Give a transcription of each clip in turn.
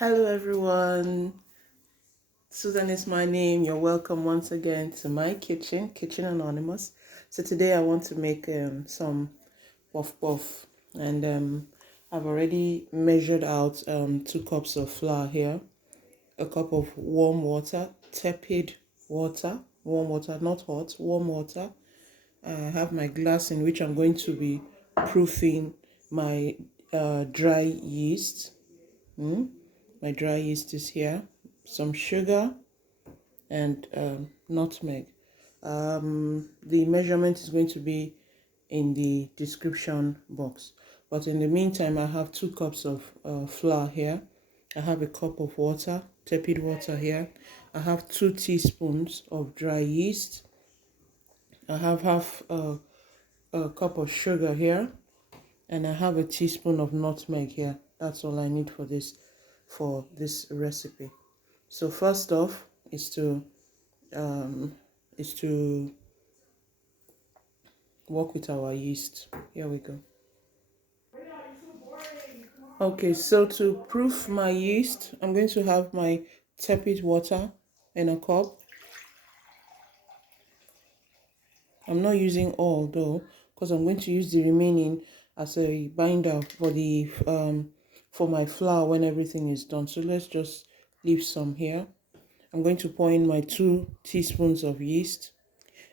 Hello everyone, Susan is my name. You're welcome once again to my Kitchen Anonymous. So today I want to make some puff puff, and I've already measured out 2 cups of flour here, a cup of warm water, tepid water, warm water, not hot, warm water. I have my glass in which I'm going to be proofing my dry yeast. My dry yeast is here, some sugar, and nutmeg. The measurement is going to be in the description box. But in the meantime, I have 2 cups of flour here. I have a cup of water, tepid water here. I have 2 teaspoons of dry yeast. I have half a cup of sugar here, and I have a teaspoon of nutmeg here. That's all I need for this recipe. So first off um, is to work with our yeast. Here we go. Okay, so to proof my yeast, I'm going to have my tepid water in a cup. I'm not using all though, because I'm going to use the remaining as a binder for my flour when everything is done. So let's just leave some here. I'm going to pour in my 2 teaspoons of yeast.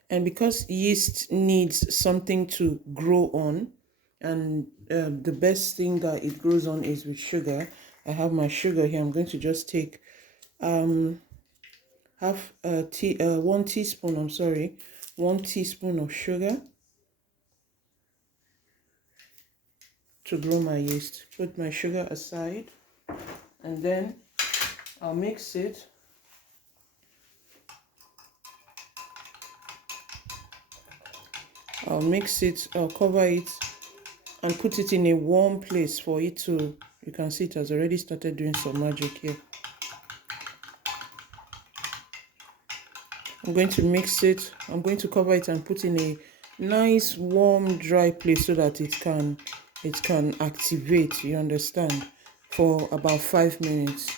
And because yeast needs something to grow on, and the best thing that it grows on is with sugar, I have my sugar here. I'm going to just take half a 1 teaspoon, 1 teaspoon of sugar to grow my yeast. Put my sugar aside, and then I'll mix it. I'll cover it and put it in a warm place for it to, you can see it has already started doing some magic here. I'm going to mix it. I'm going to cover it and put in a nice warm dry place so that it can activate, you understand, for about 5 minutes.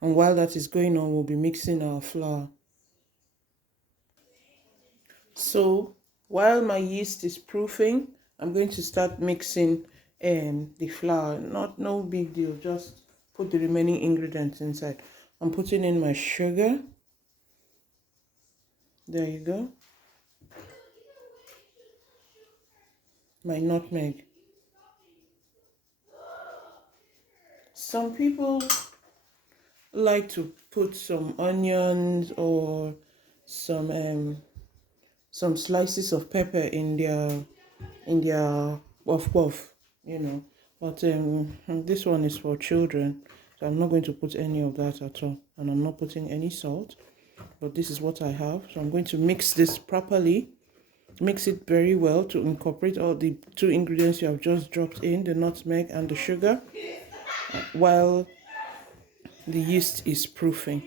And while that is going on, we'll be mixing our flour. So while my yeast is proofing, I'm going to start mixing the flour. No big deal, just put the remaining ingredients inside. I'm putting in my sugar. There you go. My nutmeg. Some people like to put some onions or some slices of pepper in their puff puff, But this one is for children, so I'm not going to put any of that at all, and I'm not putting any salt. But this is what I have, so I'm going to mix this properly. Mix it very well to incorporate all the 2 ingredients you have just dropped in, the nutmeg and the sugar, while the yeast is proofing.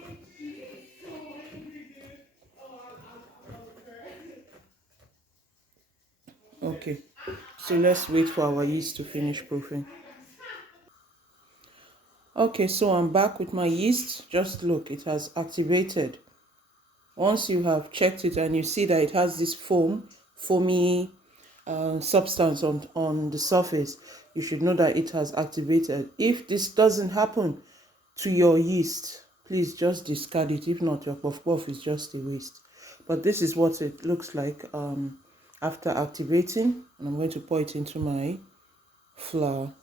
Okay, so let's wait for our yeast to finish proofing. Okay, so I'm back with my yeast. Just look, it has activated. Once you have checked it and you see that it has this foamy substance on the surface, you should know that it has activated. If this doesn't happen to your yeast, please just discard it. If not, your puff puff is just a waste. But this is what it looks like after activating, and I'm going to pour it into my flour.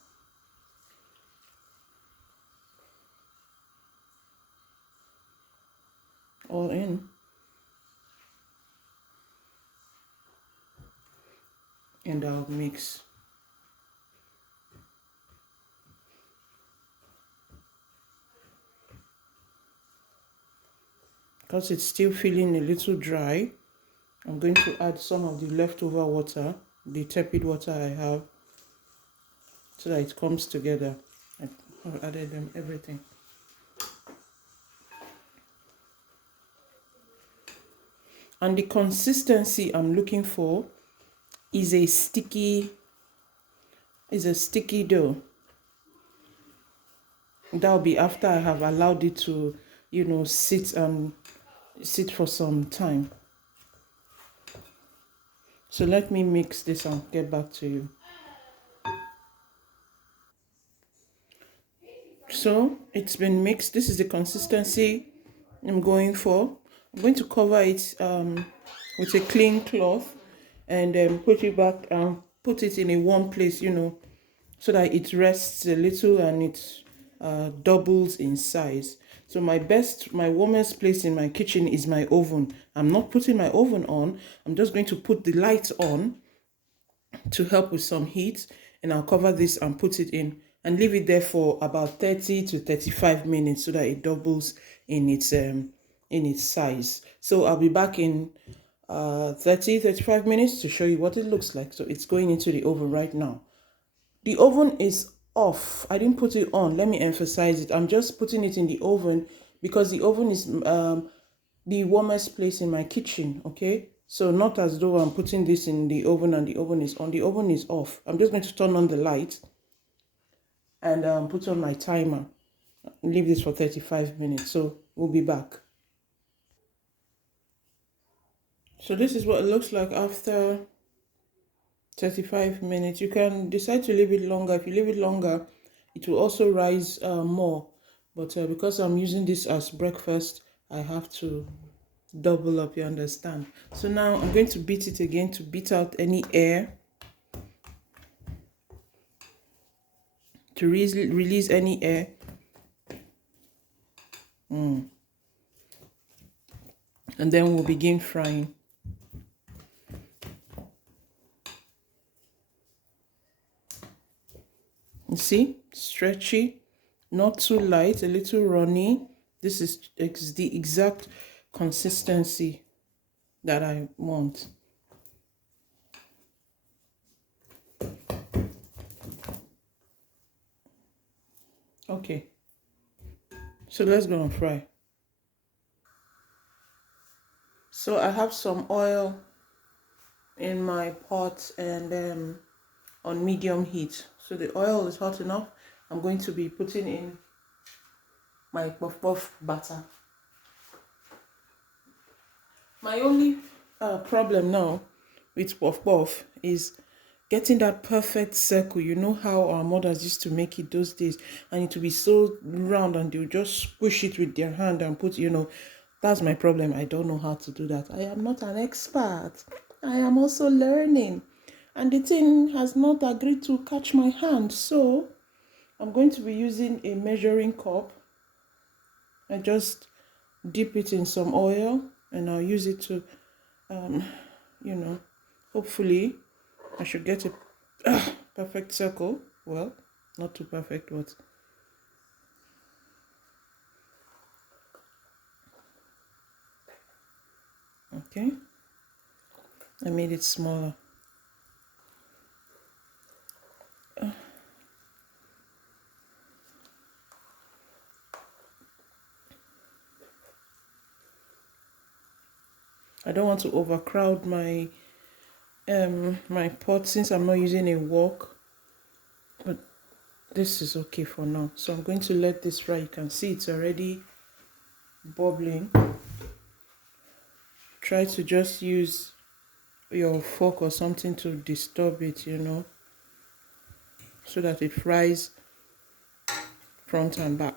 All in. And I'll mix. Because it's still feeling a little dry, I'm going to add some of the leftover water, the tepid water I have, so that it comes together. I've added everything. And the consistency I'm looking for is a sticky dough. That'll be after I have allowed it to, sit for some time. So let me mix this and get back to you. So it's been mixed. This is the consistency I'm going for. I'm going to cover it with a clean cloth and then put it back and put it in a warm place, so that it rests a little and it doubles in size. So my warmest place in my kitchen is my oven. I'm not putting my oven on. I'm just going to put the light on to help with some heat, and I'll cover this and put it in and leave it there for about 30 to 35 minutes so that it doubles in its size. So I'll be back in 35 minutes to show you what it looks like. So it's going into the oven right now. The oven is off. I didn't put it on. Let me emphasize it. I'm just putting it in the oven because the oven is the warmest place in my kitchen, okay? So not as though I'm putting this in the oven and the oven is on. The oven is off. I'm just going to turn on the light and put on my timer. Leave this for 35 minutes. So we'll be back. So this is what it looks like after 35 minutes. You can decide to leave it longer. If you leave it longer, it will also rise more. But because I'm using this as breakfast, I have to double up, you understand? So now I'm going to beat it again to beat out any air, to release any air. And then we'll begin frying. You see, stretchy, not too light, a little runny. This is the exact consistency that I want. Okay, so let's go and fry. So I have some oil in my pot and on medium heat. So the oil is hot enough. I'm going to be putting in my puff puff batter. My only problem now with puff puff is getting that perfect circle. You know how our mothers used to make it those days, and it would be so round and they'll just push it with their hand and put, that's my problem. I don't know how to do that. I am not an expert. I am also learning. And the thing has not agreed to catch my hand. So I'm going to be using a measuring cup. I just dip it in some oil and I'll use it to, hopefully I should get a perfect circle. Well, not too perfect, but okay. I made it smaller. I don't want to overcrowd my my pot since I'm not using a wok, but this is okay for now. So I'm going to let this fry. You can see it's already bubbling. Try to just use your fork or something to disturb it, so that it fries front and back.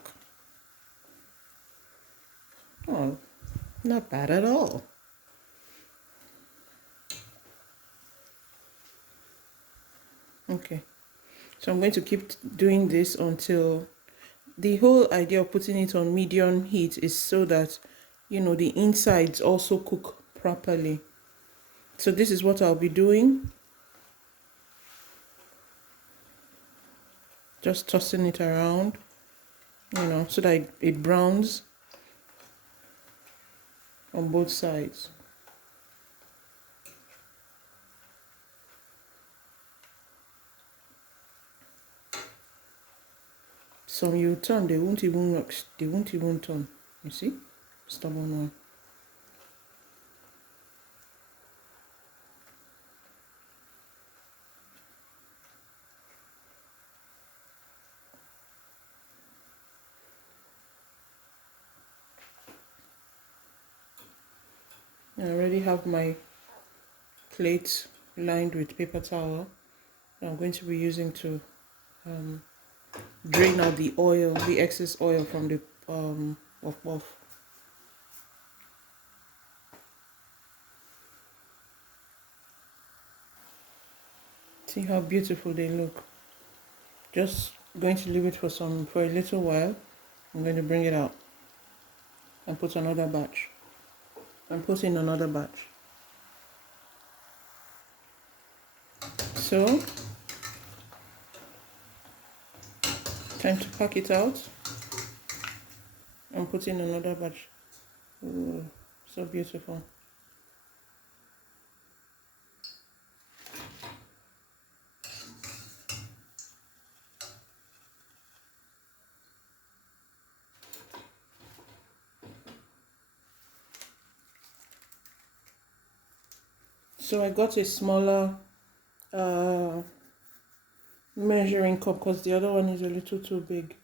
Oh, not bad at all. Okay, so I'm going to keep doing this until the whole idea of putting it on medium heat is so that the insides also cook properly. So this is what I'll be doing. Just tossing it around, so that it browns on both sides. Some you turn, they won't even turn. You see? Stubborn one. I already have my plate lined with paper towel. I'm going to be using to drain out the oil, the excess oil from the puff puff. See how beautiful they look. Just going to leave it for a little while. I'm going to bring it out and put another batch. I'm putting another batch. So, time to pack it out. I'm putting another batch. Ooh, so beautiful. So I got a smaller measuring cup because the other one is a little too big,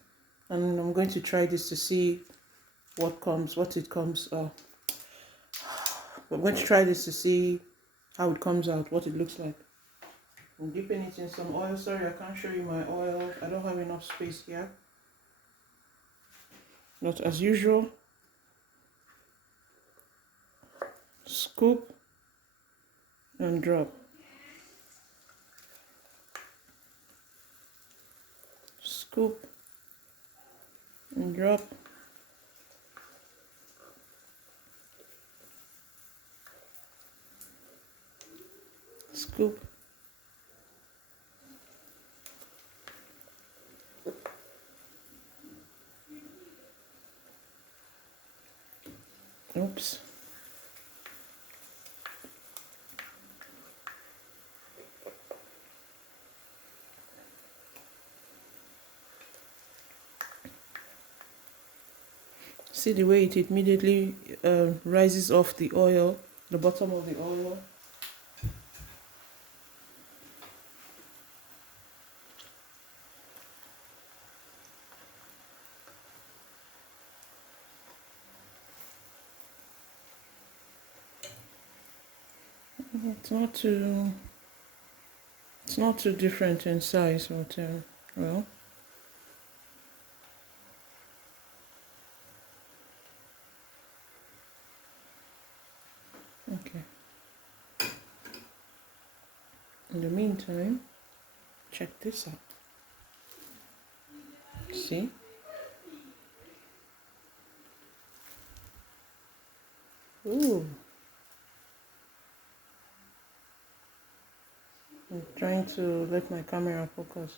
and I'm going to try this to see what it comes. I'm going to try this to see how it comes out, what it looks like. I'm dipping it in some oil. Sorry, I can't show you my oil. I don't have enough space here. But as usual, scoop and drop. Scoop and drop. Scoop. Oops. See the way it immediately rises off the oil, the bottom of the oil. It's not too different in size, but well. Okay. In the meantime, check this out. See? Ooh. I'm trying to let my camera focus.